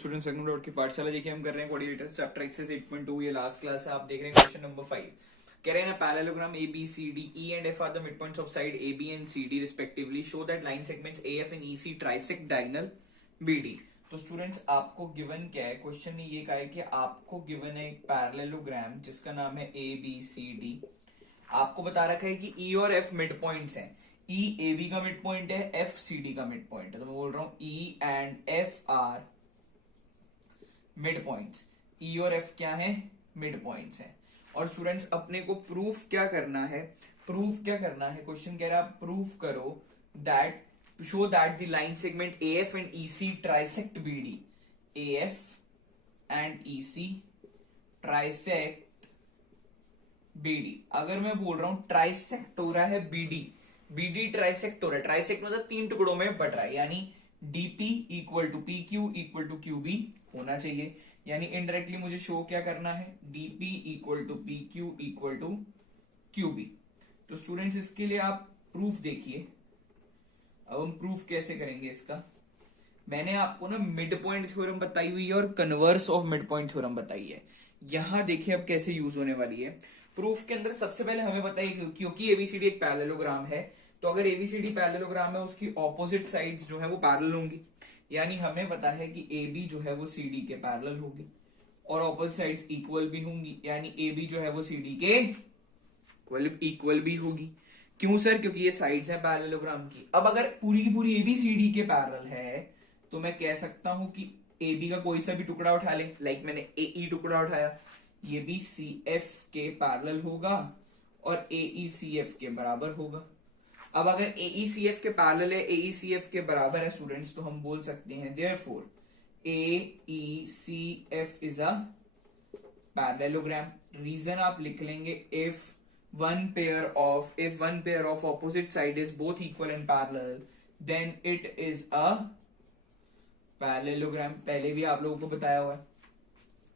Students second board की पाठशाला देखिए हम कर रहे हैं कोऑर्डिनेटर चैप्टर एक्सरसाइज 8.2 ये लास्ट क्लास है। आप देख रहे हैं क्वेश्चन नंबर 5 कह रहे हैं parallelogram A B C D E and F are the mid points of side A B and C D respectively show that line segments A F and E C trisect diagonal B D. तो students आपको given क्या है, question ने ये कहा है कि आपको गिवन है एक पैरेललोग्राम जिसका नाम है ए बी सी डी। आपको बता रखा है कि ई और एफ मिड पॉइंट्स हैं। ई ए बी का मिड पॉइंट है, एफ सी डी का मिड पॉइंट है। तो मैं बोल रहा हूं E and F are mid points. E और एफ क्या है, मिड पॉइंट्स हैं। और स्टूडेंट्स अपने को प्रूफ क्या करना है, क्वेश्चन कह रहा है प्रूफ करो that show that the line segment A F and E C trisect B D. A F and E C trisect B D. अगर मैं बोल रहा हूं ट्राइसेक्ट हो रहा है बी डी ट्राइसेक्ट हो रहा है, ट्राइसेक्ट मतलब 3 टुकड़ों में बट रहा है, यानी DP equal to P Q equal to Q B होना चाहिए। यानी इनडायरेक्टली मुझे शो क्या करना है, DP equal to P Q equal to Q B. तो स्टूडेंट्स इसके लिए आप प्रूफ देखिए। अब हम प्रूफ कैसे करेंगे इसका, मैंने आपको ना मिड पॉइंट थ्योरम बताई हुई है और converse of mid point theorem बताई है। यहां देखिए अब कैसे यूज होने वाली है। प्रूफ के अंदर सबसे पहले हमें बताइए क्योंकि एबीसीडी एक पैरेललोग्राम है, तो अगर एबीसीडी पैरेललोग्राम है उसकी ऑपोजिट साइड्स जो है वो पैरेलल होंगी। यानी हमें पता है कि ए बी जो है वो सी डी के पैरेलल होगी और ऑपोजिट साइड्स इक्वल भी होंगी, यानी ए बी जो है वो सी डी के इक्वल भी होगी। क्यों सर, क्योंकि ये साइड्स हैं पैरेललोग्राम की। अब अगर पूरी की पूरी ए बी सी डी के पैरेलल है तो मैं कह सकता हूं कि ए बी का कोई सा भी टुकड़ा उठा ले, लाइक मैंने ए ई टुकड़ा उठाया, ये भी सी एफ के पैरेलल होगा और ए ई सी एफ के बराबर होगा। अब अगर ए ई सी एफ के पैरेलल है, ए ई सी एफ के बराबर है स्टूडेंट्स, तो हम बोल सकते हैं therefore A E C F is a parallelogram. Reason आप लिख लेंगे, if one pair of opposite side is both equal and parallel then it is a parallelogram. पहले भी आप लोगों को बताया हुआ है।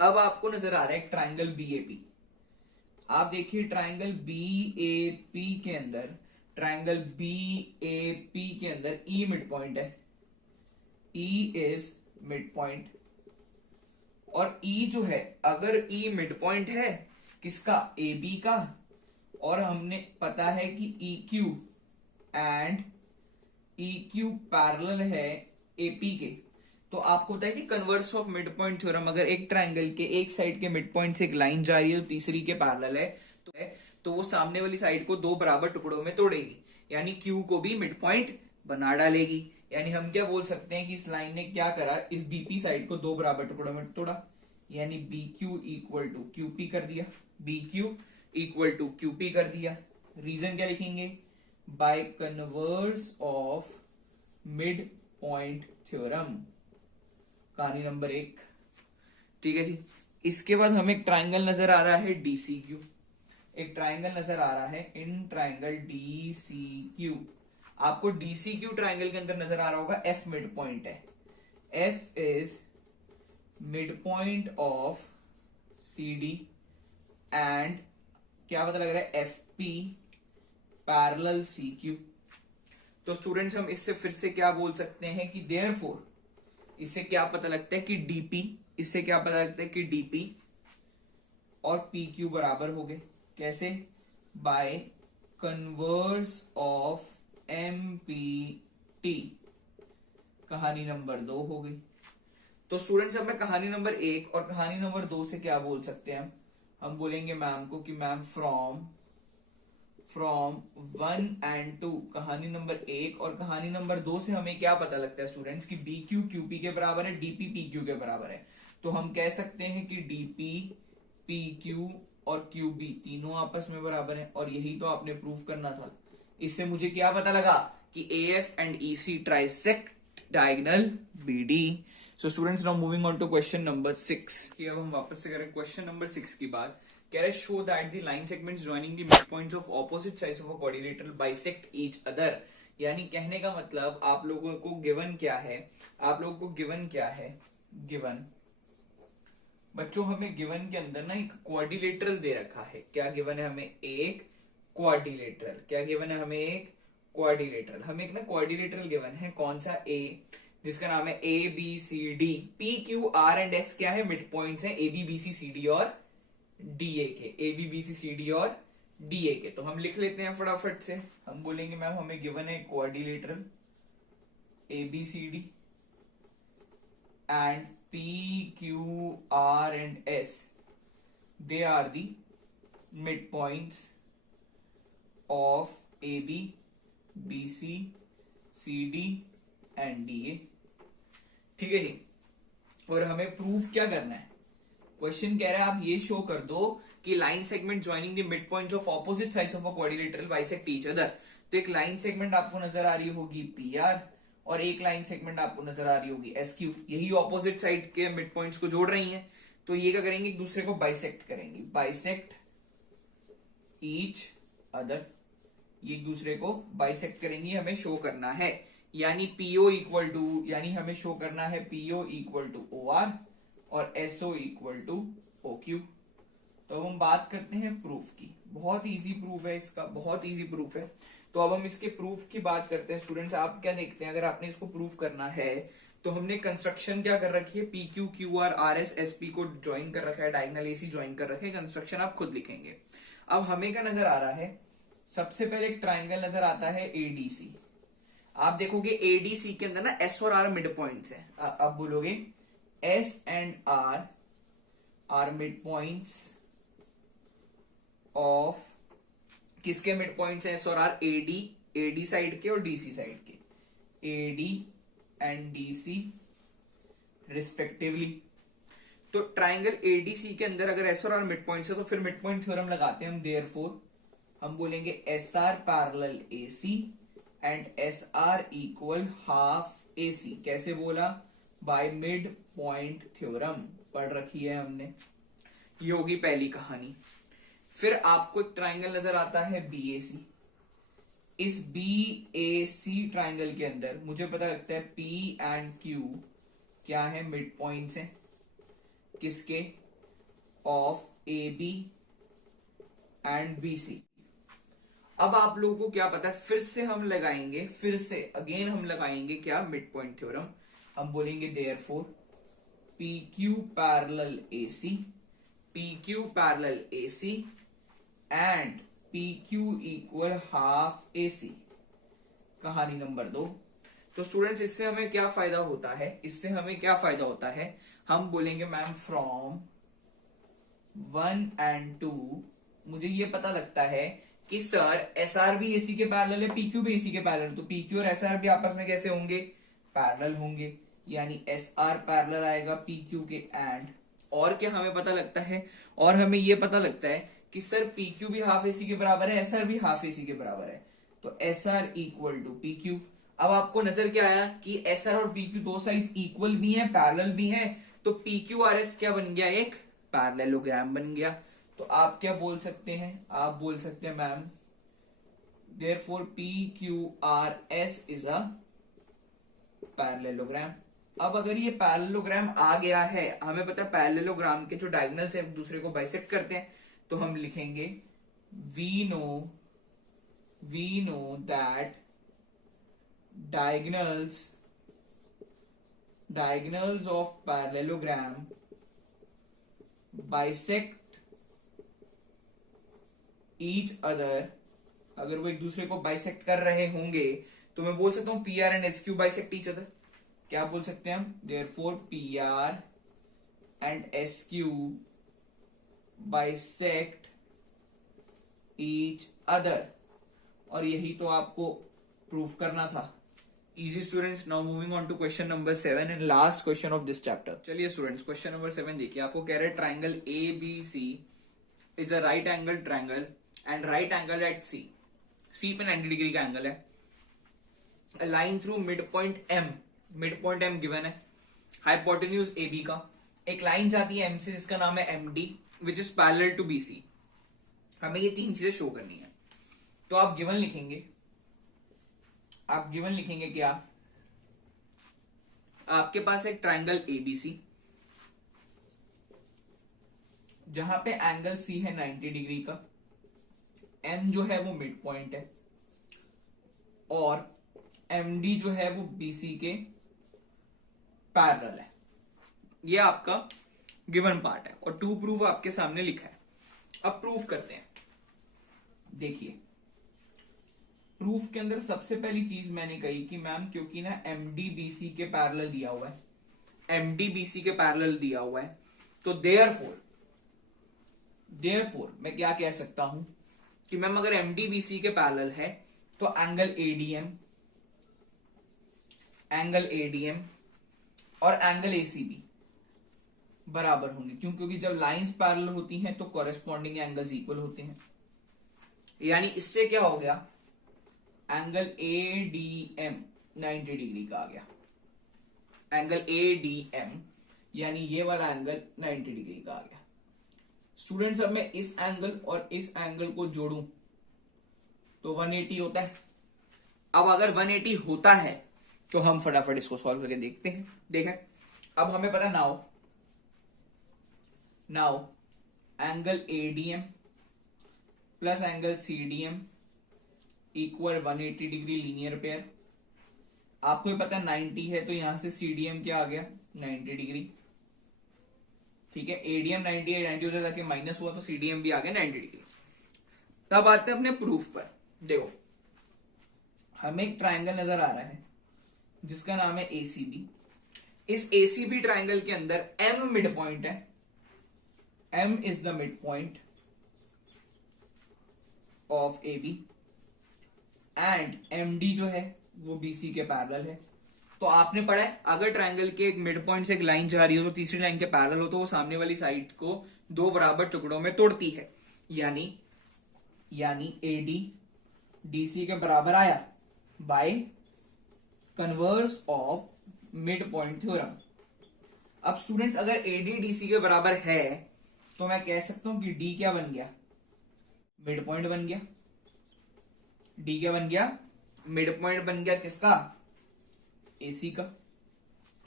अब आपको नजर आ रहा है एक ट्राइंगल बी ए पी। आप देखिए ट्राइंगल बी ए पी के अंदर, ट्राइंगल बी ए पी के अंदर ई मिड पॉइंट है, ई इज मिड पॉइंट। और ई जो है, अगर ई मिड पॉइंट है किसका, ए बी का, और हमने पता है कि E Q and E Q parallel है ए पी के, तो आपको पता है कि converse of mid point theorem, अगर एक ट्राइंगल के एक साइड के मिड पॉइंट से एक लाइन जा रही है तो तीसरी के पैरेलल है तो वो सामने वाली साइड को 2 बराबर टुकड़ों में तोड़ेगी, यानी क्यू को भी मिड पॉइंट बना डालेगी। यानी हम क्या बोल सकते हैं कि इस लाइन ने क्या करा, इस बीपी साइड को 2 बराबर टुकड़ों में तोड़ा, यानी B Q equal to Q P कर दिया, B Q equal to Q P कर दिया। रीजन क्या लिखेंगे, by converse of mid point theorem, कहानी नंबर 1। ठीक है जी। इसके बाद हमें एक ट्राइंगल नजर आ रहा है डीसी क्यू, एक ट्राइंगल नजर आ रहा है in triangle D C Q. आपको डीसी क्यू ट्राइंगल के अंदर नजर आ रहा होगा एफ मिड पॉइंट है, F is mid point of C D and क्या पता लग रहा है, F P parallel C Q. तो स्टूडेंट्स हम इससे फिर से क्या बोल सकते हैं कि देयरफॉर, इससे क्या पता लगता है कि डीपी, इससे क्या पता लगता है कि डीपी और पी क्यू बराबर हो गए। कैसे, by converse of M P T, कहानी नंबर 2 हो गई। तो स्टूडेंट्स अब मैं कहानी नंबर 1 और कहानी नंबर 2 से क्या बोल सकते हैं, हम बोलेंगे मैम को कि मैम फ्रॉम 1 and 2, कहानी नंबर 1 और कहानी नंबर 2 से हमें क्या पता लगता है स्टूडेंट्स कि बी क्यू क्यू पी के बराबर है, डीपी पी क्यू के बराबर है। तो हम कह सकते हैं कि डीपी पी क्यू और क्यू बी तीनों आपस में बराबर हैं, और यही तो आपने प्रूफ करना था। इससे मुझे क्या पता लगा कि A F and E C trisect diagonal B D. So students now moving on to question number 6। अब हम वापस से करें क्वेश्चन नंबर 6 की बात। कह रहे show that the line segments joining the mid points of opposite sides of a quadrilateral bisect each other. यानी कहने का मतलब आप लोगों को गिवन क्या है, गिवन बच्चों हमें गिवन के अंदर ना एक क्वाड्रिलेटरल दे रखा है। क्या गिवन है हमें, एक क्वाड्रिलेटरल। क्या गिवन है हमें, एक क्वाड्रिलेटरल। हमें एक ना क्वाड्रिलेटरल गिवन है, कौन सा, ए जिसका नाम है A B C D. P Q R and S क्या है, मिड पॉइंट्स हैं A B B C C D और डी ए के, A B B C C D और डी ए के। तो हम लिख लेते हैं फटाफट से। हम बोलेंगे मैम हमें गिवन है quadrilateral A B C D and P Q R and S, they are the mid points of A B B C C D and D A. ठीक है जी। और हमें प्रूफ क्या करना है, क्वेश्चन कह रहा है आप ये शो कर दो कि line segment joining the mid points of opposite sides of a quadrilateral bisect each other. तो एक लाइन सेगमेंट आपको नजर आ रही होगी पी आर और एक लाइन सेगमेंट आपको नजर आ रही होगी एस क्यू, यही ऑपोजिट साइड के मिड पॉइंट्स को जोड़ रही हैं। तो ये क्या करेंगे, एक दूसरे को बाइसेक्ट करेंगे, बाइसेक्ट ईच अदर, ये एक दूसरे को बाइसेक्ट करेंगी, हमें शो करना है। यानी पीओ इक्वल टू, यानी हमें शो करना है पीओ इक्वल टू ओ आर और एसओ इक्वल टू ओ क्यू। तो अब हम बात करते हैं प्रूफ की। बहुत इजी प्रूफ है इसका, बहुत इजी प्रूफ है। तो अब हम इसके प्रूफ की बात करते हैं। स्टूडेंट्स आप क्या देखते हैं, अगर आपने इसको प्रूफ करना है तो हमने कंस्ट्रक्शन क्या कर रखी है, P Q Q R R S S P को ज्वाइन कर रखा है, डायगोनल एसी ज्वाइन कर रखे हैं। कंस्ट्रक्शन आप खुद लिखेंगे। अब हमें क्या नजर आ रहा है, सबसे पहले एक ट्राइंगल नजर आता है एडीसी। आप देखोगे एडीसी के अंदर ना एस और आर मिड पॉइंट्स हैं। आप बोलोगे S and R mid points of, किसके मिड पॉइंट्स हैं एस और आर, एडी साइड के और डीसी साइड के, एडी एंड डीसी रिस्पेक्टिवली। तो ट्राइंगल एडीसी के अंदर अगर एस और आर मिड पॉइंट्स है तो फिर मिड पॉइंट थ्योरम लगाते हैं हम। देयरफॉर हम बोलेंगे S R parallel AC and S R equal half AC. कैसे बोला, बाय मिड पॉइंट थ्योरम, पढ़ रखी है हमने। ये होगी पहली कहानी। फिर आपको एक ट्राइंगल नजर आता है बीएसी। इस बीएसी ट्राइंगल के अंदर मुझे पता लगता है पी एंड क्यू क्या है, मिड पॉइंट्स हैं किसके, of A B and B C. अब आप लोगों को क्या पता है, फिर से हम लगाएंगे, फिर से अगेन हम लगाएंगे क्या, मिड पॉइंट थ्योरम। हम बोलेंगे therefore P Q parallel AC, P Q parallel AC and P Q equal half AC. कहानी नंबर 2। तो स्टूडेंट्स इससे हमें क्या फायदा होता है, इससे हमें क्या फायदा होता है, हम बोलेंगे मैम फ्रॉम 1 and 2 मुझे ये पता लगता है कि सर एस आर भी एसी के पैरेलल है, पीक्यू भी एसी के पैरेलल, तो पीक्यू और एस आर भी आपस में कैसे होंगे, पैरेलल होंगे। यानी एस आर पैरेलल आएगा पीक्यू के एंड, और क्या हमें पता लगता है, और हमें ये पता लगता है कि सर पीक्यू भी हाफ एसी के बराबर है, एस आर भी हाफ एसी के बराबर है, तो S R equal to PQ. अब आपको नजर क्या आया कि एस आर और पीक्यू दो साइड्स इक्वल भी हैं, पैरेलल भी हैं, तो पीक्यू आर एस क्या बन गया, एक पैरेललोग्राम बन गया। तो आप क्या बोल सकते हैं, आप बोल सकते हैं ma'am therefore P Q R S is a parallelogram. अब अगर ये पैरेललोग्राम आ गया है, हमें पता है पैरेललोग्राम के जो डायगोनल्स हैं दूसरे को बाइसेक्ट करते हैं, तो हम लिखेंगे we know that diagonals of parallelogram bisect each other। अगर वो एक दूसरे को बाइसेक्ट कर रहे होंगे तो मैं बोल सकता हूं P R and S Q bisect each other. क्या बोल सकते हैं हम, therefore P R and S Q bisect each other. और यही तो आपको प्रूफ करना था। Easy students, now moving on to question number 7 and last question of this chapter। चलिए स्टूडेंट्स क्वेश्चन नंबर 7 देखिए। आपको कह रहे हैं triangle A B C is a right angle triangle and right angle at C. C पे 90 degree का angle है। Line through mid point M given है। हाइपोटेन्यूज ए बी का एक लाइन जाती है एम से जिसका नाम है M D which is parallel to B C. हमें ये तीन चीजें शो करनी है। तो आप गिवन लिखेंगे, आप गिवन लिखेंगे क्या, आपके पास एक ट्राइंगल एबीसी जहां पे एंगल सी है 90 डिग्री का, एम जो है वो मिड पॉइंट है और एमडी जो है वो बीसी के पैरेलल है। ये आपका गिवन पार्ट है और टू प्रूव आपके सामने लिखा है। अब प्रूफ करते हैं। देखिए प्रूफ के अंदर सबसे पहली चीज मैंने कही कि मैम क्योंकि ना एमडीबीसी के पैरेलल दिया हुआ है, एमडीबीसी के पैरेलल दिया हुआ है, तो देयरफॉर मैं क्या कह सकता हूं कि मैम अगर एमडीबीसी के पैरेलल है तो एंगल एडीएम और एंगल एसीबी बराबर होंगे। क्यों? क्योंकि जब लाइंस पैरेलल होती हैं तो कॉरेस्पॉन्डिंग एंगल्स इक्वल होते हैं। यानी इससे क्या हो गया, एंगल एडीएम 90 डिग्री का आ गया। एंगल एडीएम यानी ये वाला एंगल 90 डिग्री का आ गया। स्टूडेंट्स अब मैं इस एंगल और इस एंगल को जोड़ूं तो 180 होता है। अब अगर 180 होता है तो हम फटाफट इसको सॉल्व करके देखते हैं। देखें अब हमें पता now angle ADM plus angle CDM equal 180 degree linear pair. आपको ये पता 90 है तो यहां से सीडीएम क्या आ गया 90 डिग्री। ठीक है, एडीएम 90 है, 90 होता जाके माइनस हुआ तो सीडीएम भी आ गया 90 डिग्री। तब आते हैं अपने प्रूफ पर। देखो हमें एक ट्राइंगल नजर आ रहा है जिसका नाम है एसीबी। इस एसीबी ट्राइंगल के अंदर एम मिड पॉइंट है, M is the mid point of AB and MD जो है वो बीसी के पैरेलल है। तो आपने पढ़ा है अगर ट्रायंगल के एक मिड पॉइंट से एक लाइन जा रही हो तो तीसरी लाइन के पैरेलल हो तो वो सामने वाली साइड को दो बराबर टुकड़ों में तोड़ती है। यानी एडी डीसी के बराबर आया bye converse of mid point theorem. अब स्टूडेंट्स अगर एडी डीसी के बराबर है तो मैं कह सकता हूं कि डी क्या बन गया, मिड पॉइंट बन गया। डी क्या बन गया, मिड पॉइंट बन गया किसका, एसी का।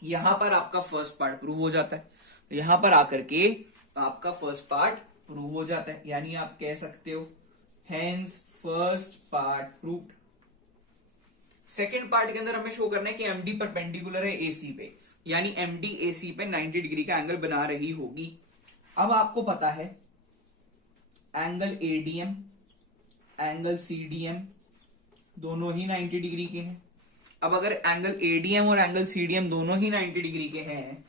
यहां पर आपका फर्स्ट पार्ट प्रूव हो जाता है, यहां पर आकर के आपका फर्स्ट पार्ट प्रूव हो जाता है। यानी आप कह सकते हो hence first part proved. Second part के अंदर हमें शो करना है कि एमडी परपेंडिकुलर है एसी पे, यानी एमडी एसी पे 90 डिग्री का एंगल बना रही होगी। अब आपको पता है एंगल एडीएम एंगल सीडीएम दोनों ही 90 डिग्री के हैं। अब अगर एंगल एडीएम और एंगल सीडीएम दोनों ही 90 डिग्री के हैं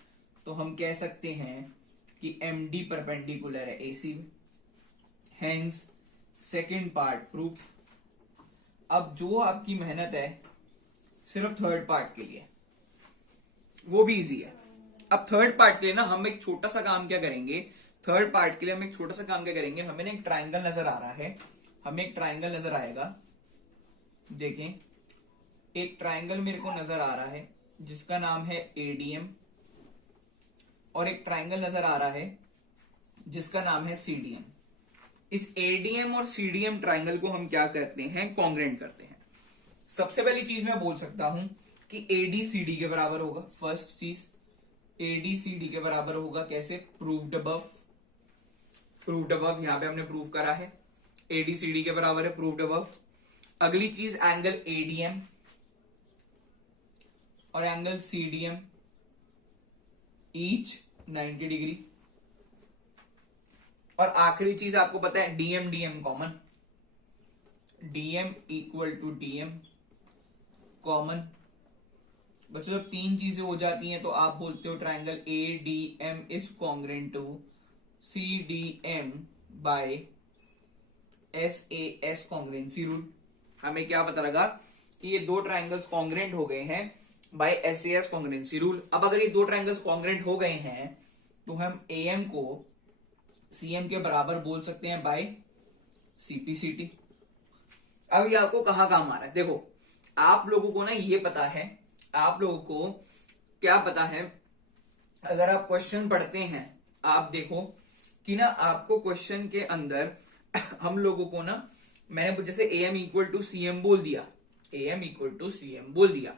तो हम कह सकते हैं कि एमडी परपेंडिकुलर है एसी में, हेंस सेकेंड पार्ट प्रूफ। अब जो आपकी मेहनत है सिर्फ थर्ड पार्ट के लिए वो भी इजी है। अब थर्ड पार्ट के लिए ना हम एक छोटा सा काम क्या करेंगे, थर्ड पार्ट के लिए हम एक छोटा सा काम क्या करेंगे, हमें ना एक ट्राइंगल नजर आ रहा है, हमें एक ट्राइंगल नजर आएगा। देखें एक ट्राइंगल मेरे को नजर आ रहा है जिसका नाम है एडीएम और एक ट्राइंगल नजर आ रहा है जिसका नाम है सीडीएम। इस एडीएम और सीडीएम ट्राइंगल को हम क्या करते हैं, कॉन्ग्रेंट करते हैं। सबसे पहली चीज मैं बोल सकता हूं कि एडी सीडी के बराबर होगा। फर्स्ट चीज एडी सीडी के बराबर होगा, कैसे, प्रूव्ड अबव। प्रूव्ड अबव यहां पे हमने प्रूव करा है, एडी सीडी के बराबर है, प्रूव्ड अबव। अगली चीज एंगल एडीएम और एंगल सीडीएम ईच 90 डिग्री। और आखिरी चीज आपको पता है DM DM common, DM equal to DM common. बच्चों जब तीन चीजें हो जाती हैं तो आप बोलते हो triangle A D M is congruent to C D M by S A S congruency rule. हमें क्या पता लगा कि ये दो ट्राइंगल्स कॉन्ग्रेंट हो गए हैं bye S A S congruency rule. अब अगर ये दो ट्राइंगल्स कॉन्ग्रेंट हो गए हैं तो हम ए एम को सीएम के बराबर बोल सकते हैं बाय सीपीसीटी। अब ये आपको कहां काम आ रहा है, देखो आप लोगों को ना ये पता है, आप लोगों को क्या पता है, अगर आप क्वेश्चन पढ़ते हैं आप देखो कि ना आपको क्वेश्चन के अंदर हम लोगों को ना, मैंने जैसे A M equal to C M बोल दिया, A M equal to C M बोल दिया।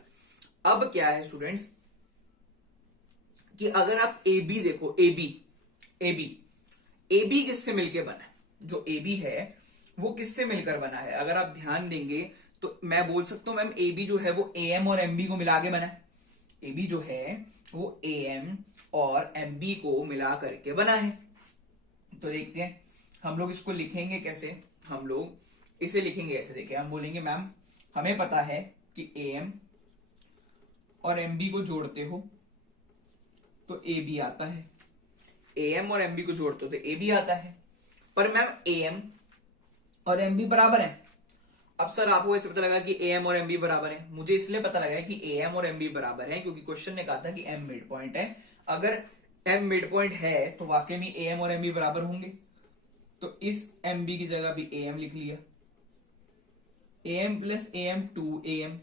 अब क्या है स्टूडेंट्स कि अगर आप ए बी देखो, ए बी किससे मिलकर बना है, जो ए बी है वो किससे मिलकर बना है। अगर आप ध्यान देंगे तो मैं बोल सकता हूं मैम ए बी जो है वो ए एम और एम बी को मिला के बना है। ए बी जो है वो ए एम और एम बी को मिला करके बना है। तो देखते हैं हम लोग इसको लिखेंगे कैसे। हम लोग इसे लिखेंगे ऐसे, देखिए हम बोलेंगे मैम हमें पता है कि ए एम और एम बी को जोड़ते हो तो ए बी आता है, ए एम और एम बी को जोड़ते हो तो ए बी आता है। पर मैम ए एम और एम बी बराबर है। अब सर आपको ऐसे पता लगा कि ए एम और एम बी बराबर है? मुझे इसलिए पता लगा है कि ए एम और एम बी बराबर है क्योंकि क्वेश्चन ने कहा था कि एम मिड पॉइंट है। अगर एम मिड पॉइंट है तो वाकई में ए एम और एम बी बराबर होंगे। तो इस एम बी की जगह भी ए एम लिख लिया, A M plus A M 2am,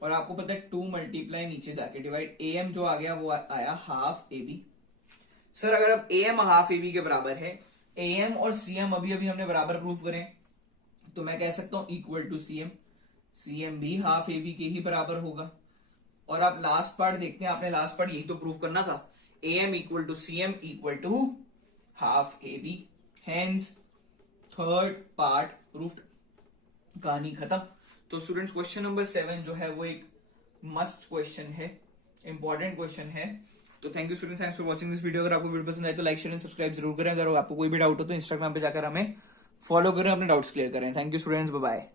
और आपको पता है 2 मल्टीप्लाई नीचे जाके डिवाइड, ए एम जो आ गया वो आया हाफ ए बी। सर अगर अब A M half A B के बराबर है, ए एम और सी एम अभी अभी हमने बराबर प्रूफ करें, तो मैं कह सकता हूं equal to C M, C M भी हाफ ए बी के ही बराबर होगा। और आप लास्ट पार्ट देखते हैं, आपने लास्ट पार्ट यही तो प्रूफ करना था, A M equal to C M equal to half A B, hence third part proved, कहानी खत्म। तो स्टूडेंट्स क्वेश्चन नंबर 7 जो है वो एक मस्ट क्वेश्चन है, इंपॉर्टेंट क्वेश्चन है। तो thank you students, thanks for watching this video. अगर आपको वीडियो पसंद आए तो लाइक शेयर एंड सब्सक्राइब जरूर करें। अगर आपको कोई भी डाउट हो तो इंस्टाग्राम पे जाकर हमें फॉलो करें, अपने डाउट्स क्लियर करें। Thank you students, bye bye.